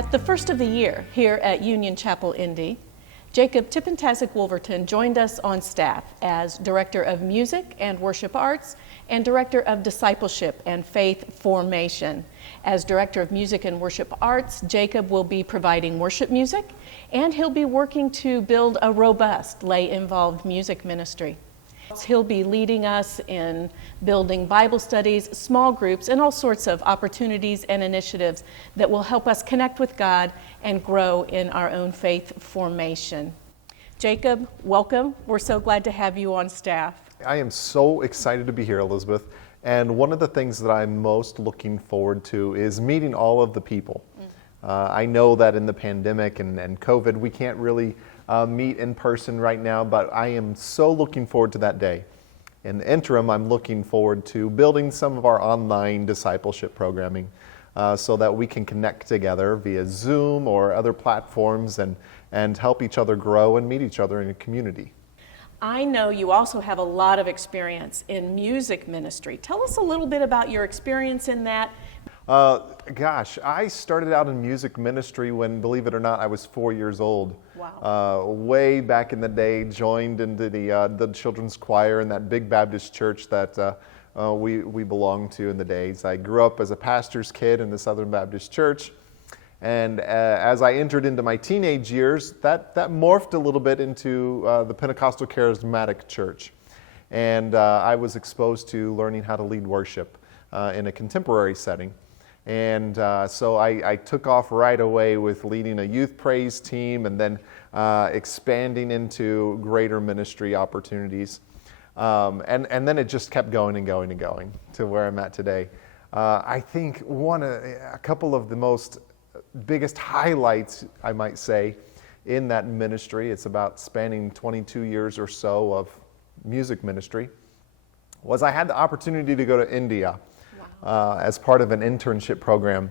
At the first of the year here at Union Chapel Indy, Jacob Tipantasig-Wolverton joined us on staff as Director of Music and Worship Arts and Director of Discipleship and Faith Formation. As Director of Music and Worship Arts, Jacob will be providing worship music, and he'll be working to build a robust lay-involved music ministry. He'll be leading us in building Bible studies, small groups, and all sorts of opportunities and initiatives that will help us connect with God and grow in our own faith formation. Jacob, welcome. We're so glad to have you on staff. I am so excited to be here, Elizabeth. And one of the things that I'm most looking forward to is meeting all of the people. I know that in the pandemic and COVID, we can't really meet in person right now, but I am so looking forward to that day. In the interim, I'm looking forward to building some of our online discipleship programming so that we can connect together via Zoom or other platforms and help each other grow and meet each other in a community. I know you also have a lot of experience in music ministry. Tell us a little bit about your experience in that. I started out in music ministry when, believe it or not, I was 4 years old. Wow. Way back in the day, joined into the children's choir in that big Baptist church that we belonged to in the days. I grew up as a pastor's kid in the Southern Baptist Church, and as I entered into my teenage years, that morphed a little bit into the Pentecostal Charismatic Church, and I was exposed to learning how to lead worship in a contemporary setting. And so I took off right away with leading a youth praise team and then expanding into greater ministry opportunities. And then it just kept going and going and going to where I'm at today. I think a couple of the biggest highlights, I might say, in that ministry, it's about spanning 22 years or so of music ministry, was I had the opportunity to go to India. As part of an internship program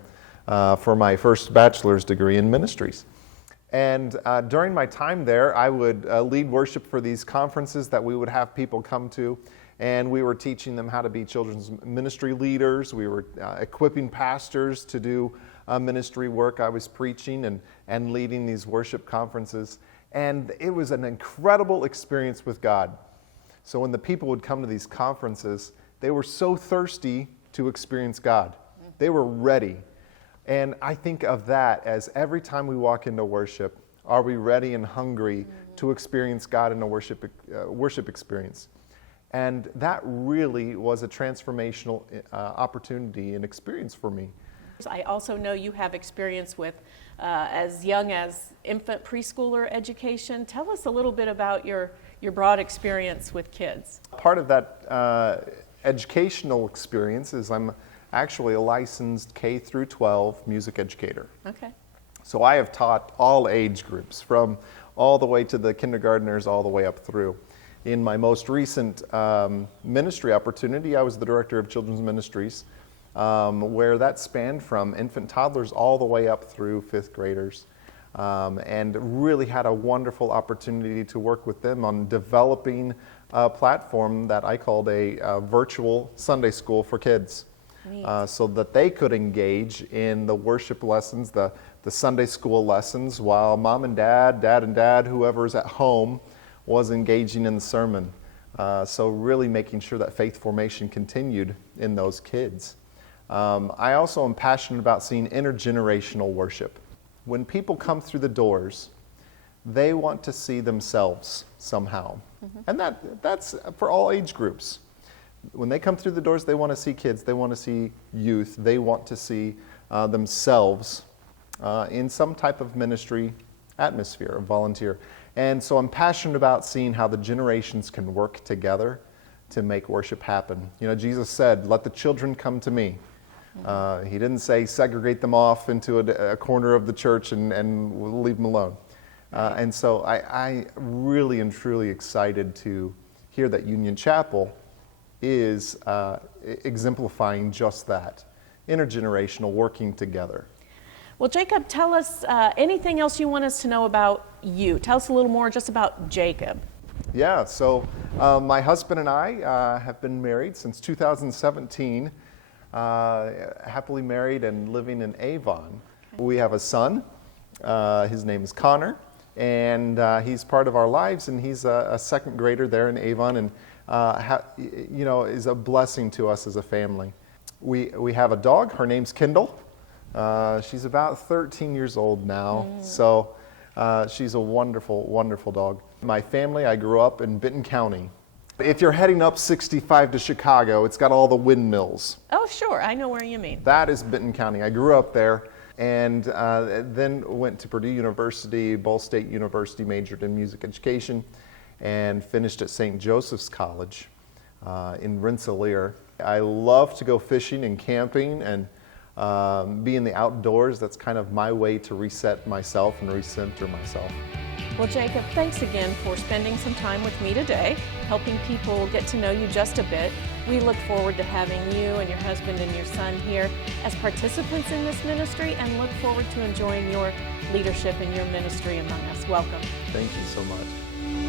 for my first bachelor's degree in ministries. And during my time there, I would lead worship for these conferences that we would have people come to, and we were teaching them how to be children's ministry leaders. We were equipping pastors to do ministry work. I was preaching and leading these worship conferences, and it was an incredible experience with God. So when the people would come to these conferences, they were so thirsty to experience God. They were ready. And I think of that as every time we walk into worship, are we ready and hungry to experience God in a worship experience? And that really was a transformational opportunity and experience for me. I also know you have experience with as young as infant preschooler education. Tell us a little bit about your broad experience with kids. Part of that educational experience is I'm actually a licensed K through 12 music educator. Okay. So I have taught all age groups, from all the way to the kindergartners all the way up through. In my most recent ministry opportunity, I was the director of children's ministries, where that spanned from infant toddlers all the way up through fifth graders, and really had a wonderful opportunity to work with them on developing a platform that I called a virtual Sunday school for kids, so that they could engage in the worship lessons, the Sunday school lessons, while mom and dad, whoever's at home was engaging in the sermon. So really making sure that faith formation continued in those kids. I also am passionate about seeing intergenerational worship. When people come through the doors, they want to see themselves somehow. And that's for all age groups. When they come through the doors, they want to see kids, they want to see youth, they want to see themselves in some type of ministry atmosphere, a volunteer. And so I'm passionate about seeing how the generations can work together to make worship happen. You know, Jesus said, "Let the children come to me." He didn't say segregate them off into a corner of the church and we'll leave them alone. And so I really am truly excited to hear that Union Chapel is exemplifying just that, intergenerational working together. Well, Jacob, tell us anything else you want us to know about you. Tell us a little more just about Jacob. Yeah, so my husband and I have been married since 2017. Happily married and living in Avon. We have a son. His name is Connor, and he's part of our lives, and he's a second grader there in Avon, and is a blessing to us as a family. We have a dog. Her name's Kendall. She's about 13 years old now, so she's a wonderful, wonderful dog. My family, I grew up in Benton County. If you're heading up 65 to Chicago, it's got all the windmills. Oh, sure. I know where you mean. That is Benton County. I grew up there, and then went to Purdue University, Ball State University, majored in music education, and finished at St. Joseph's College in Rensselaer. I love to go fishing and camping and be in the outdoors. That's kind of my way to reset myself and recenter myself. Well, Jacob, thanks again for spending some time with me today, helping people get to know you just a bit. We look forward to having you and your husband and your son here as participants in this ministry, and look forward to enjoying your leadership and your ministry among us. Welcome. Thank you so much.